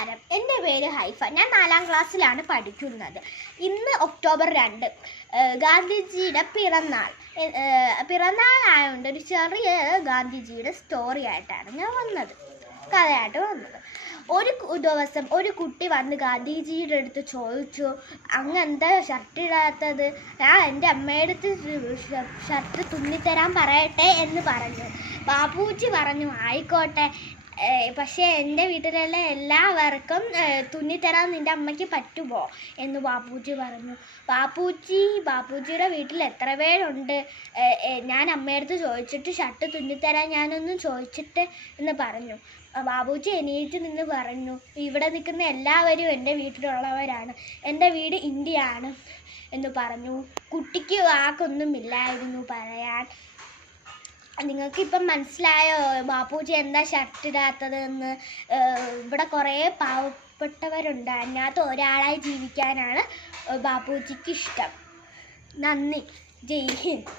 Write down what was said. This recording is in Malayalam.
നമസ്കാരം, എൻ്റെ പേര് ഹൈഫ. ഞാൻ 4ാം ക്ലാസ്സിലാണ് പഠിക്കുന്നത്. ഇന്ന് ഒക്ടോബർ 2, ഗാന്ധിജിയുടെ പിറന്നാളായതുകൊണ്ട് ഒരു ചെറിയ ഗാന്ധിജിയുടെ സ്റ്റോറി ആയിട്ടാണ് ഞാൻ വന്നത്, കഥയായിട്ട് വന്നത്. ഒരു ദിവസം ഒരു കുട്ടി വന്ന് ഗാന്ധിജിയുടെ അടുത്ത് ചോദിച്ചു, അങ്ങെന്താ ഷർട്ട് ഇടാത്തത്? ഞാൻ എൻ്റെ അമ്മയുടെ അടുത്ത് ഷർട്ട് തുന്നിത്തരാൻ പറയട്ടെ എന്ന് പറഞ്ഞു. ബാപ്പുജി പറഞ്ഞു, ആയിക്കോട്ടെ, പക്ഷേ എൻ്റെ വീട്ടിലുള്ള എല്ലാവർക്കും തുന്നിത്തരാൻ നിൻ്റെ അമ്മയ്ക്ക് പറ്റുമോ എന്ന് ബാപ്പുജി പറഞ്ഞു. ബാപ്പുജിയുടെ വീട്ടിൽ എത്ര പേരുണ്ട്? ഞാൻ അമ്മയടുത്ത് ചോദിച്ചിട്ട് ഷർട്ട് തുന്നിത്തരാൻ ഞാനൊന്ന് ചോദിച്ചിട്ട് എന്ന് പറഞ്ഞു. ബാപ്പുജി എണീറ്റ് നിന്ന് പറഞ്ഞു, ഇവിടെ നിൽക്കുന്ന എല്ലാവരും എൻ്റെ വീട്ടിലുള്ളവരാണ്, എൻ്റെ വീട് ഇന്ത്യയാണ് എന്ന് പറഞ്ഞു. കുട്ടിക്ക് വാക്കൊന്നുമില്ലായിരുന്നു പറയാൻ. നിങ്ങൾക്കിപ്പം മനസ്സിലായോ ബാപ്പുജി എന്താ ഷർട്ട് ഇടാത്തതെന്ന്? ഇവിടെ കുറേ പാവപ്പെട്ടവരുണ്ട്, അതിനകത്ത് ഒരാളായി ജീവിക്കാനാണ് ബാപ്പുജിക്ക് ഇഷ്ടം. നന്ദി. ജയ് ഹിന്ദ്.